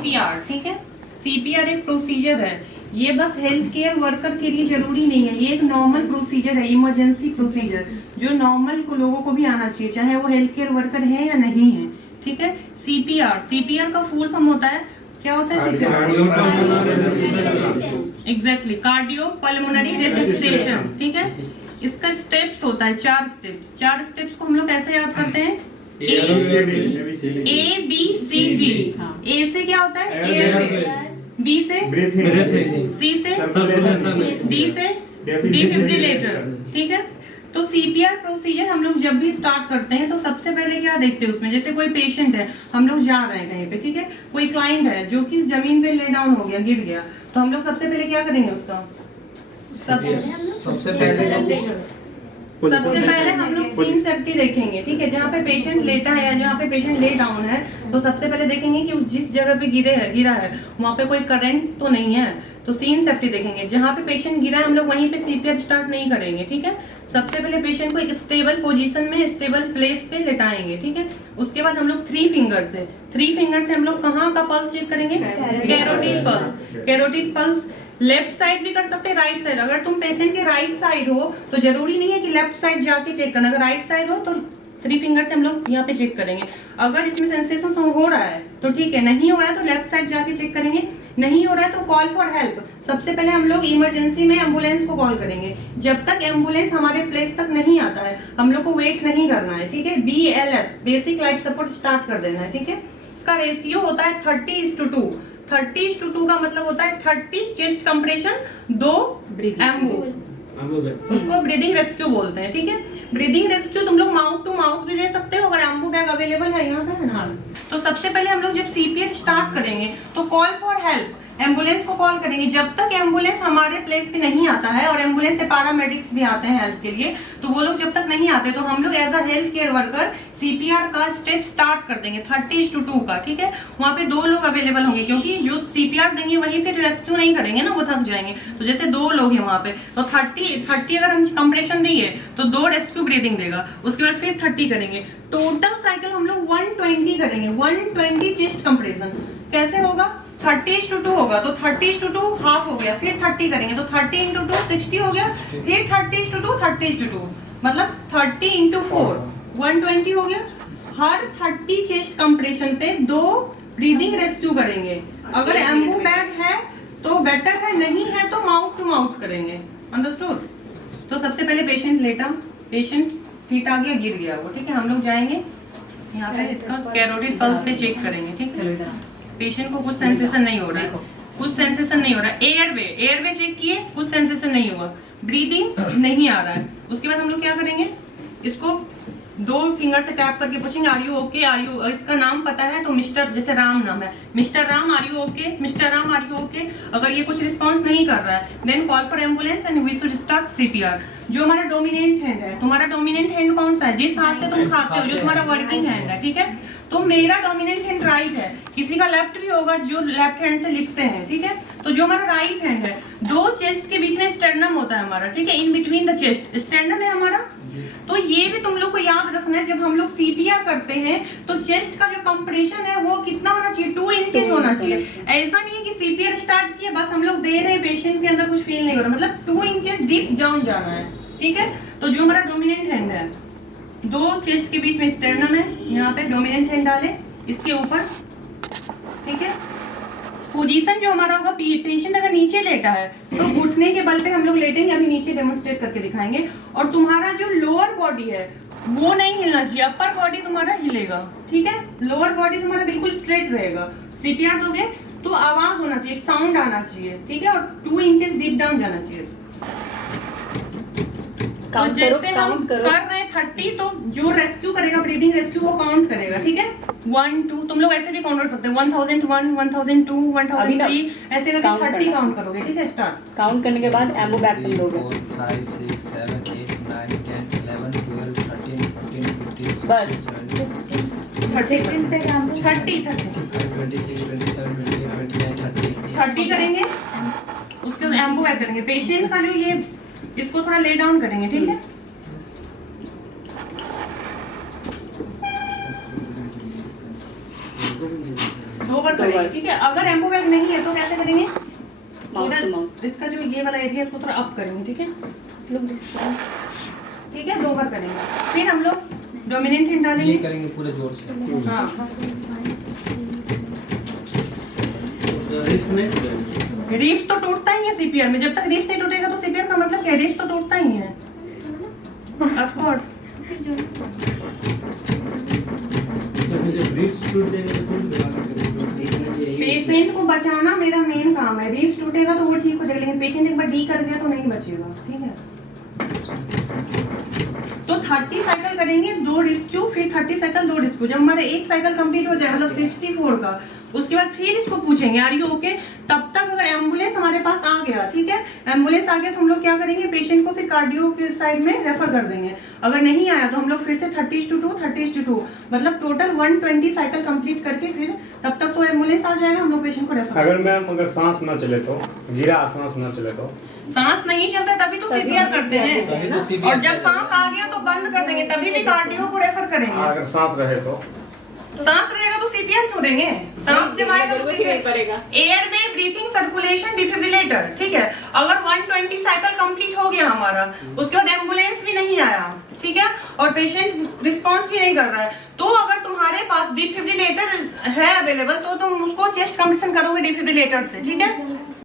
CPR, ठीक है। CPR एक प्रोसीजर है, ये बस हेल्थ केयर वर्कर के लिए जरूरी नहीं है, ये एक नॉर्मल प्रोसीजर है, इमरजेंसी प्रोसीजर जो नॉर्मल को लोगों को भी आना चाहिए, चाहे वो हेल्थ केयर वर्कर है या नहीं है, ठीक है। सीपीआर, सीपीआर का फुल फॉर्म होता है, क्या होता है? एग्जैक्टली, कार्डियो पल्मोनरी रेसिस्टेशन, ठीक है। इसका स्टेप्स होता है 4 स्टेप्स। 4 स्टेप्स को हम लोग कैसे याद करते हैं? A B C D. ए से क्या होता है? एयर, बी से ब्रीथिंग, सी से डी से डिफिब्रिलेटर, ठीक है। तो सीपीआर प्रोसीजर हम लोग जब भी स्टार्ट करते हैं तो सबसे पहले क्या देखते हैं उसमें, जैसे कोई पेशेंट है, हम लोग जा रहे हैं कहीं पे, ठीक है, कोई क्लाइंट है जो कि जमीन पे ले डाउन हो गया, गिर गया, तो हम लोग सबसे पहले क्या करेंगे उसका? सबसे पहले हम लोग सीन सेफ्टी देखेंगे, ठीक है। जहाँ पे पेशेंट लेटा है या जहाँ पे पेशेंट ले डाउन है, तो सबसे पहले देखेंगे कि जिस जगह पे गिरा है वहाँ पे कोई करंट तो नहीं है, तो सीन सेफ्टी देखेंगे। जहाँ पे पेशेंट गिरा है हम लोग वहीं पे सीपीआर स्टार्ट नहीं करेंगे, ठीक है। सबसे पहले पेशेंट को एक स्टेबल पोजीशन में, स्टेबल प्लेस पे लेटाएंगे, ठीक है। उसके बाद हम लोग 3 फिंगर से हम लोग कहाँ का पल्स चेक करेंगे? Carotid pulse. Carotid pulse left side भी कर सकते हैं, राइट साइड। अगर तुम पेशेंट के राइट साइड हो तो जरूरी नहीं है कि लेफ्ट साइड जाके चेक करना, अगर राइट साइड हो तो 3 फिंगर से हम लोग यहाँ पे चेक करेंगे। अगर इसमें सेंसेशन हो रहा है तो ठीक है, नहीं हो रहा है तो लेफ्ट साइड जाके चेक करेंगे, नहीं हो रहा है तो कॉल फॉर हेल्प। सबसे पहले हम लोग इमरजेंसी में एम्बुलेंस को कॉल करेंगे। जब तक एम्बुलेंस हमारे प्लेस तक नहीं आता है हम लोग को वेट नहीं करना है, ठीक है। BLS basic life support start कर देना है, ठीक है। इसका रेशियो होता है 30:2। 30:2 का मतलब होता है 30 चेस्ट कंप्रेशन, 2 एम्बू, उसको ब्रीदिंग रेस्क्यू बोलते हैं, ठीक है। ब्रीदिंग रेस्क्यू तुम लोग माउथ टू माउथ भी दे सकते हो, अगर एम्बू बैग अवेलेबल है यहाँ पे, है ना। तो सबसे पहले हम लोग जब सीपीआर स्टार्ट करेंगे तो कॉल फॉर हेल्प, एम्बुलेंस को कॉल करेंगे। जब तक एम्बुलेंस हमारे प्लेस पे नहीं आता है, और एम्बुलेंस पे पैरामेडिक्स भी आते हैं हेल्प के लिए, तो वो लोग जब तक नहीं आते तो हम लोग as a health care worker CPR का स्टेप स्टार्ट कर देंगे 30:2 का, ठीक है। वहाँ पे 2 लोग अवेलेबल होंगे, क्योंकि जो सीपीआर देंगे वही फिर रेस्क्यू नहीं करेंगे ना, वो थक जाएंगे। तो जैसे 2 लोग हैं वहाँ पे, तो 30 अगर हम कंप्रेशन देंगे तो 2 रेस्क्यू ब्रीदिंग देगा, उसके बाद फिर 30 करेंगे। टोटल साइकिल हम लोग 120 करेंगे, 120 चेस्ट कंप्रेशन। कैसे होगा? 30:2 होगा, तो 30:2 हाफ हो गया, फिर 30 करेंगे तो 30 × 2 60 हो गया, फिर 30:2 30:2 मतलब 30 × 4 120 हो गया। हर 30 चेस्ट कंप्रेशन पे 2 ब्रीदिंग रेस्क्यू करेंगे। अगर एम्बू बैग है तो बेटर है, नहीं है तो माउथ टू माउथ करेंगे, अंडरस्टूड। तो सबसे पहले पेशेंट लेटा, पेशेंट फीट आ गया, गिर गया वो, ठीक है। हम लोग जाएंगे यहाँ पे इसका कैरोटिड पल्स पे चेक करेंगे, ठीक है। पेशेंट को कुछ सेंसेशन नहीं हो रहा है, कुछ सेंसेशन नहीं हो रहा है। एयरवे चेक किए, कुछ सेंसेशन नहीं हुआ, ब्रीदिंग नहीं आ रहा है। उसके बाद हम लोग क्या करेंगे, इसको 2 फिंगर से टैप करके पूछेंगे are you okay, are you, इसका नाम पता है तो मिस्टर, जैसे राम नाम है, Mister Ram are you okay, Mister Ram are you okay. अगर ये कुछ रिस्पॉन्स नहीं कर रहा है then call for ambulance and we should start CPR. जो हमारा डोमिनेंट हैंड है, तुम्हारा डोमिनेंट हैंड कौन सा है? जिस हाथ से तुम खाते हो, जो तुम्हारा वर्किंग हैंड है, ठीक है। तो मेरा डोमिनेंट हैंड राइट है, किसी का लेफ्ट भी होगा जो लेफ्ट हैंड से लिखते हैं, ठीक है। तो जो हमारा राइट हैंड है, 2 चेस्ट के बीच में स्टर्नम होता है हमारा, ठीक है, in between the chest sternum है हमारा। तो ये भी तुम लोग को याद रखना है, जब हम लोग सीपीआर करते हैं तो चेस्ट का जो कंप्रेशन है वो कितना होना चाहिए? 2 इंचेस होना चाहिए। ऐसा नहीं है कि सीपीआर स्टार्ट किया बस हम लोग दे रहे हैं, पेशेंट के अंदर कुछ फील नहीं हो रहा, मतलब 2 इंचेस डीप डाउन जाना है, ठीक है। तो जो हमारा डोमिनेंट हैंड है, 2 चेस्ट के बीच में स्टर्नम है, यहाँ पे डोमिनेंट हैंड डाले इसके ऊपर, ठीक है। पोजीशन जो हमारा होगा, पेशेंट अगर नीचे लेटा है तो घुटने के बल पे हम लोग लेटेंगे, अभी नीचे डेमोन्स्ट्रेट करके दिखाएंगे। और तुम्हारा जो लोअर बॉडी है वो नहीं हिलना चाहिए, अपर बॉडी तुम्हारा हिलेगा, ठीक है। लोअर बॉडी तुम्हारा बिल्कुल स्ट्रेट रहेगा। सीपीआर दोगे तो आवाज होना चाहिए, साउंड आना चाहिए, ठीक है, और 2 इंचेस डीप डाउन जाना चाहिए। तो जैसे हम कर रहे हैं 30, तो जो रेस्क्यू करेगा, ब्रीदिंग रेस्क्यू, वो काउंट करेगा, ठीक है। 1 2 तुम लोग ऐसे भी काउंट कर सकते हो, 1001 1002 1003 ऐसे करके 30 काउंट करोगे, ठीक है। स्टार्ट काउंट करने के बाद एम्बो बैग तुम लोगे 4 5 6 7 8 9 10 11 12 13 14 15 बस 16 30 पे काम 30 26 27 28 29 30 करेंगे। उसके बाद एम्बो बैग करेंगे। पेशेंट का जो ये, इसको थोड़ा ले डाउन करेंगे, ठीक है। 2 बार करेंगे, ठीक है। अगर एम्बोबैग नहीं है तो कैसे करेंगे, माउथ। इसका जो ये वाला एरिया है इसको थोड़ा अप करेंगे, ठीक है, ठीक है, 2 बार करेंगे। फिर हम लोग डोमिनेंट हैंड ये डालेंगे, करेंगे पूरे जोर से। हाँ, रीफ तो टूटता ही है सीपीआर में, जब तक रीफ नहीं टूटेगा तो सीपीआर का मतलब क्या है, रीफ तो टूटता ही है, ऑफ कोर्स। पेशेंट को बचाना मेरा मेन काम है, रीफ टूटेगा तो वो ठीक हो जाएगा, लेकिन पेशेंट एक बार डी कर गया तो नहीं बचेगा, ठीक है। तो 30 साइकिल करेंगे, 2 रेस्क्यू, फिर 30 साइकिल 2 रेस्क्यू। जब हमारा एक साइकिल कंप्लीट हो जाए मतलब 64 का, उसके बाद फिर इसको पूछेंगे आर यू ओके। तब तक अगर एम्बुलेंस हमारे पास आ गया, ठीक है, एम्बुलेंस आ गया तो हम लोग क्या करेंगे, पेशेंट को फिर कार्डियो के साइड में रेफर कर देंगे। अगर नहीं आया तो हम लोग फिर से 30:2 मतलब टोटल 120 साइकिल कंप्लीट करके फिर तब तक तो एम्बुलेंस आ जाएगा, हम लोग पेशेंट को रेफर। अगर मैम अगर सांस ना चले तो, गिरा सांस ना चले तो, सांस नहीं चलता तभी तो सीपीआर करते तभी तो हैं, CPR और जब सांस आ गया तो बंद कर देंगे, तभी भी कार्डियो को रेफर करेंगे। अगर सांस रहे तो सांस रहेगा तो सीपीआर क्यों देंगे, सांस जब आएगा तो सीपीआर। एयर में ब्रीथिंग सर्कुलेशन डिफिब्रिलेटर, ठीक है। अगर 120 साइकिल कंप्लीट हो गया हमारा, उसके बाद एम्बुलेंस भी नहीं आया, ठीक है, और पेशेंट रिस्पांस भी नहीं कर रहा है, तो अगर तुम्हारे पास डिफिब्रिलेटर है अवेलेबल तो तुम उसको चेस्ट कंप्रेशन करोगे डिफिब्रिलेटर से, ठीक है।